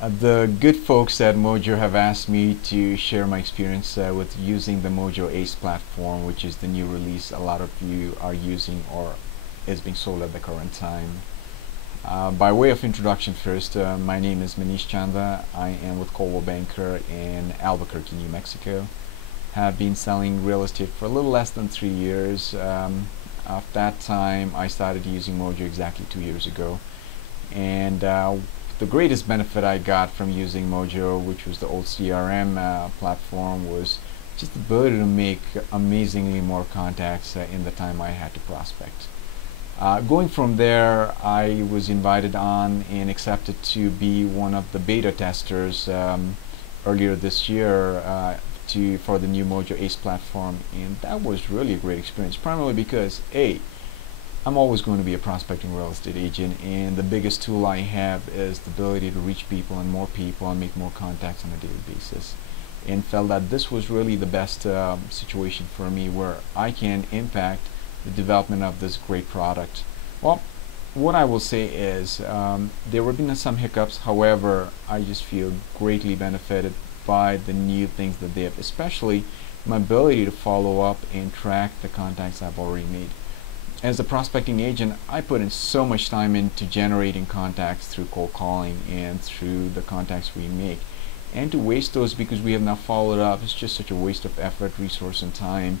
The good folks at Mojo have asked me to share my experience with using the Mojo Ace platform, which is the new release a lot of you are using or is being sold at the current time. By way of introduction first, my name is Manish Chanda. I am with Coldwell Banker in Albuquerque, New Mexico. Have been selling real estate for a little less than 3 years. At that time, I started using Mojo exactly 2 years ago. And the greatest benefit I got from using Mojo, which was the old CRM platform, was just the ability to make amazingly more contacts in the time I had to prospect. Going from there, I was invited on and accepted to be one of the beta testers earlier this year for the new Mojo Ace platform, and that was really a great experience, primarily because I'm always going to be a prospecting real estate agent, and the biggest tool I have is the ability to reach people and make more contacts on a daily basis, and felt that this was really the best situation for me where I can impact the development of this great product. Well, what I will say is there have been some hiccups. However, I just feel greatly benefited by the new things that they have, especially my ability to follow up and track the contacts I've already made. As a prospecting agent, I put in so much time into generating contacts through cold calling and through the contacts we make. And to waste those because we have not followed up is just such a waste of effort, resource, and time.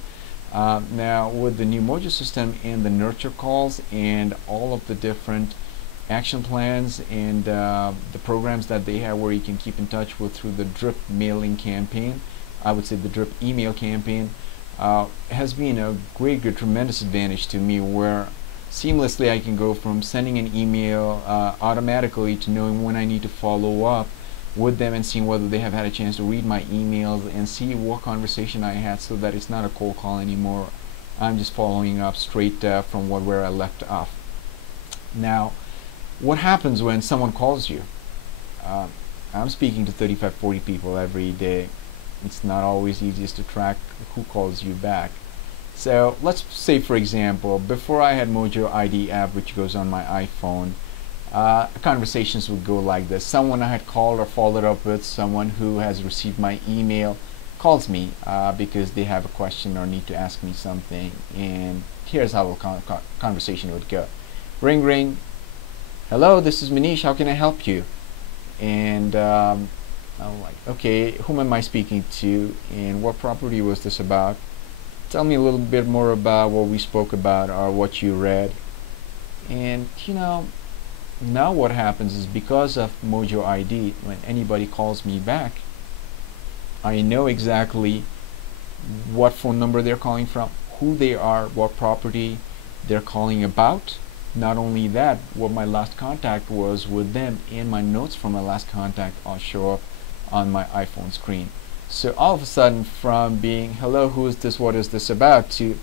Now, with the new Mojo system and the nurture calls and all of the different action plans and the programs that they have where you can keep in touch with through the drip mailing campaign, I would say the drip email campaign, has been a tremendous advantage to me, where seamlessly I can go from sending an email automatically to knowing when I need to follow up with them and seeing whether they have had a chance to read my emails and see what conversation I had, so that it's not a cold call anymore. I'm just following up straight from where I left off. Now, what happens when someone calls you? I'm speaking to 35-40 people every day. It's not always easiest to track who calls you back. So let's say, for example, before I had Mojo ID app, which goes on my iPhone, conversations would go like this. Someone I had called or followed up with, someone who has received my email, calls me because they have a question or need to ask me something, and here's how the conversation would go. Ring ring. Hello, this is Manish, how can I help you? And I'm like, okay, whom am I speaking to, and what property was this about? Tell me a little bit more about what we spoke about or what you read. And now what happens is, because of Mojo ID, when anybody calls me back, I know exactly what phone number they're calling from, who they are, what property they're calling about. Not only that, what my last contact was with them, and my notes from my last contact all show up on my iPhone screen. So all of a sudden, from being hello, who is this, what is this about, to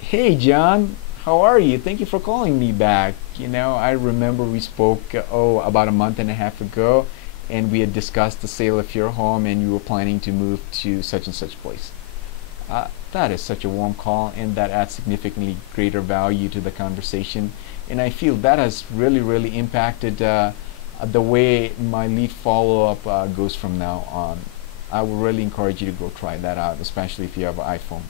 hey John, how are you, thank you for calling me back. I remember we spoke about a month and a half ago, and we had discussed the sale of your home, and you were planning to move to such and such place. That is such a warm call, and that adds significantly greater value to the conversation, and I feel that has really impacted the way my lead follow-up goes from now on. I would really encourage you to go try that out, especially if you have an iPhone.